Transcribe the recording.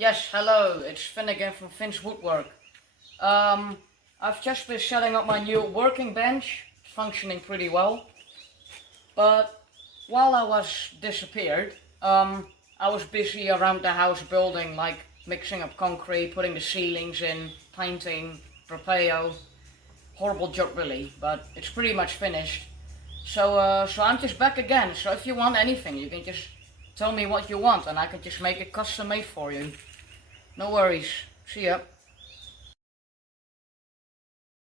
Yes, hello, it's Finn again from Finn's Woodwork. I've just been setting up my new working bench. It's functioning pretty well. But while I was disappeared, I was busy around the house building, like mixing up concrete, putting the ceilings in, painting, propeo. Horrible job really, but it's pretty much finished. So I'm just back again. So if you want anything, you can just tell me what you want and I can just make it custom made for you. No worries. See ya.